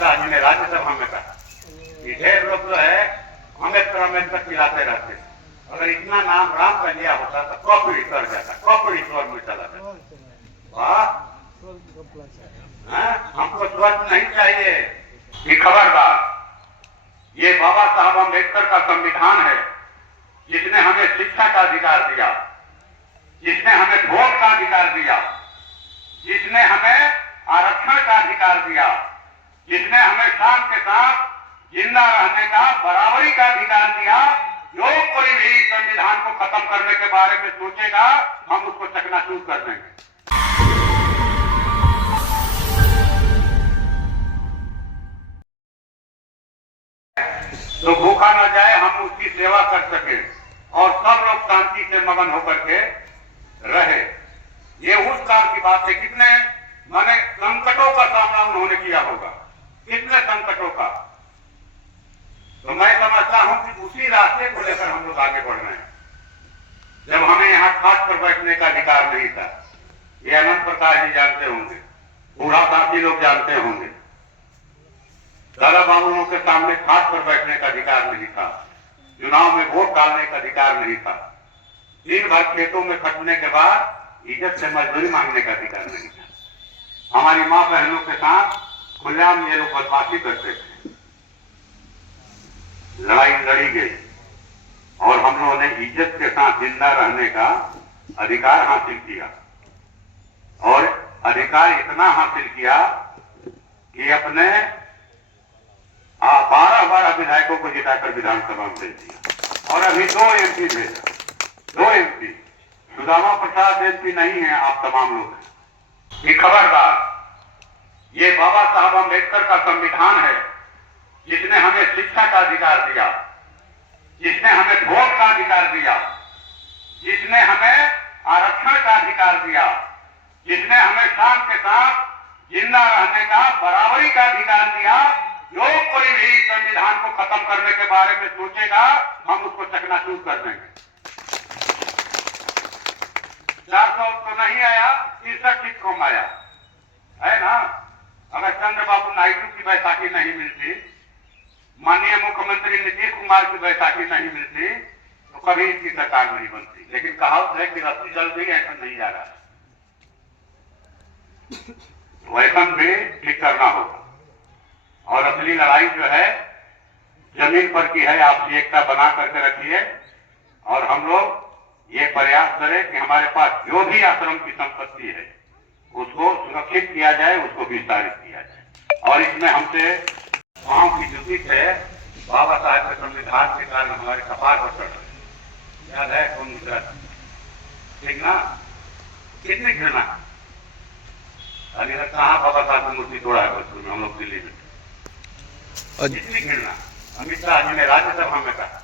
शाह जी ने राज्यसभा में कहा कि ढेर लोग जो है अम्बेडकर चिल्लाते रहते हैं, अगर इतना नाम राम का लिया होता तो कॉपी कर जाता, कॉपी स्वर में चला जाता। वाह, हमको स्वर्ग नहीं चाहिए। ये खबरदार, ये बाबा साहब अम्बेडकर का संविधान है जिसने हमें शिक्षा का अधिकार दिया, जिसने हमें वोट का अधिकार दिया, जिसने हमें आरक्षण का अधिकार दिया, जिसने हमें शान के साथ जिंदा रहने का, बराबरी का अधिकार दिया। जो कोई भी संविधान को खत्म करने के बारे में सोचेगा, हम उसको चकनाचूर कर देंगे। तो भूखा न जाए, हम उसकी सेवा कर सके और सब लोग शांति से मगन होकर के रहे। ये उस काल की बात है। कितने माने संकटों का सामना उन्होंने किया होगा, कितने संकटों का। तो मैं समझता हूं कि उसी रास्ते को लेकर हम लोग आगे बढ़ रहे हैं। जब हमें यहाँ खाट पर बैठने का अधिकार नहीं था, ये अनंत प्रकाश जी जानते होंगे, बूढ़ा साथी लोग जानते होंगे, दादा बाबुओं के सामने खाट पर बैठने का अधिकार नहीं था, चुनाव में वोट डालने का अधिकार नहीं था, दिन भर खेतों में खटने के बाद इज्जत से मजदूरी मांगने का अधिकार नहीं था। हमारी माँ बहनों के साथ खुलेआम ये लोग बदमाशी करते थे। लड़ाई लड़ी गई और हम लोगों ने इज्जत के साथ जिंदा रहने का अधिकार हासिल किया, और अधिकार इतना हासिल किया कि अपने 12 विधायकों को जिताकर विधानसभा में भेज दिया। और अभी 2 एमपी भेजा, 2 एमपी। सुदामा प्रसाद एमपी नहीं है, आप तमाम लोग हैं। ये खबरदार, ये बाबा साहब अम्बेडकर का संविधान है जिसने हमें शिक्षा का अधिकार दिया, जिसने हमें वोट का अधिकार दिया, जिसने हमें आरक्षण का अधिकार दिया, जिसने हमें शान के साथ जिंदा रहने का, बराबरी का अधिकार दिया। जो कोई भी संविधान को खत्म करने के बारे में सोचेगा, हम उसको चकनाचूर कर देंगे। 400 तो नहीं आया, 63 सीट कम आया है ना। अगर चंद्रबाबू नायडू की बैसाखी नहीं मिलती, माननीय मुख्यमंत्री नीतीश कुमार की बैसाखी नहीं मिलती, तो कभी इसकी सरकार नहीं बनती। लेकिन कहावत है कि रस्सी जल गई, ऐसा नहीं जा रहा। वैसा भी ठीक करना होगा। और असली लड़ाई जो है जमीन पर की है। आपसी एकता बना करके रखिए और हम लोग ये प्रयास करें कि हमारे पास जो भी आश्रम की संपत्ति है उसको सुरक्षित किया जाए, उसको विस्तारित किया जाए। और इसमें हमसे गांव की जुटी से बाबा साहब के संविधान के कारण हमारे कपार पर चढ़ रहे। याद है कौन मित्रा, ठीक ना? कितनी घृणा। अभी तक कहाँ बाबा साहब की मूर्ति तोड़ा है बचपन में हम लोग दिल्ली में। कितनी घृणा। अमित शाह जी ने राज्यसभा में कहा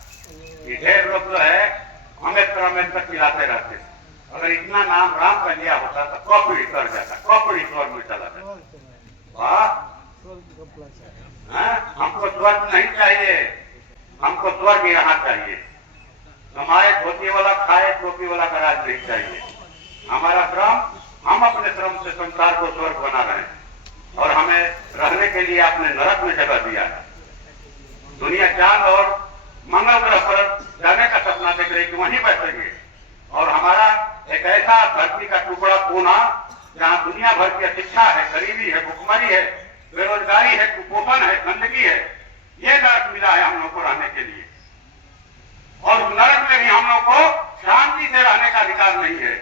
कि ढेर लोग जो है अम्बेडकर चिल्लाते रहते हैं, अगर इतना नाम राम का लिया होता तो कॉपी कर जाता, कॉपी स्वर में चला जाता। वाह, हमको स्वर्ग नहीं चाहिए, हमको स्वर्ग यहाँ चाहिए। कमाए धोती वाला, खाए टोपी वाला का राज नहीं चाहिए। हमारा श्रम, हम अपने श्रम से संसार को स्वर्ग बना रहे हैं और हमें रहने के लिए आपने नरक में जगह दिया है। दुनिया चांद और मंगल ग्रह पर जाने का सपना देख रही कि वहीं बैठेंगे, और हमारा एक ऐसा धरती का टुकड़ा पूना जहाँ दुनिया भर की शिक्षा है, गरीबी है, भुखमरी है, बेरोजगारी है, कुपोषण है, गंदगी है, ये नरक मिला है हम लोग को रहने के लिए। और उस नरक में भी हम लोग को शांति से रहने का अधिकार नहीं है।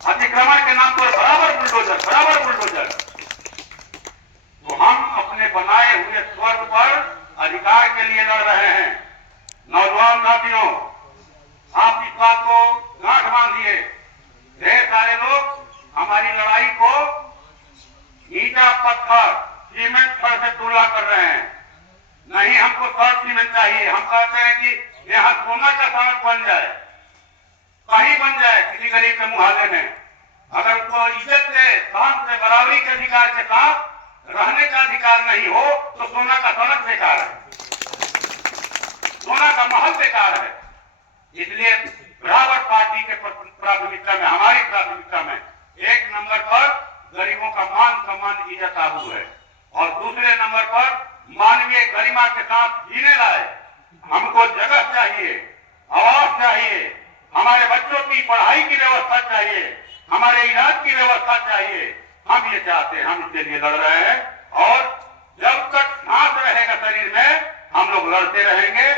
अतिक्रमण के नाम पर बराबर बुलडोजर, बराबर बुलडोजर। तो हम अपने बनाए हुए स्वर्ग पर अधिकार के लिए लड़ रहे हैं। नौजवान साथियों, आप इस बात को गांठ बांधिए। ढेर सारे लोग हमारी लड़ाई को ईंटा, पत्थर, सीमेंट छड़ से तुलना कर रहे हैं। नहीं, हमको सड़क सीमेंट चाहिए। हम कहते हैं कि यहाँ सोना का सड़क बन जाए, कहीं बन जाए, किसी गरीब के मुहाले में। अगर उसको इज्जत से, शान से, बराबरी के अधिकार के साथ रहने का अधिकार नहीं हो तो सोना का सड़क बेकार है, सोना का महल बेकार है। इसलिए बराबर पार्टी के प्राथमिकता में, हमारी प्राथमिकता में 1 नंबर पर गरीबों का मान सम्मान, इज्जत आबरू है। और दूसरे नंबर पर मानवीय गरिमा के साथ जीने लाए। हमको जगह चाहिए, आवास चाहिए, हमारे बच्चों की पढ़ाई की व्यवस्था चाहिए, हमारे इलाज की व्यवस्था चाहिए। हम ये चाहते हैं, हम इसके लिए लड़ रहे हैं और जब तक सांस रहेगा शरीर में हम लोग लड़ते रहेंगे।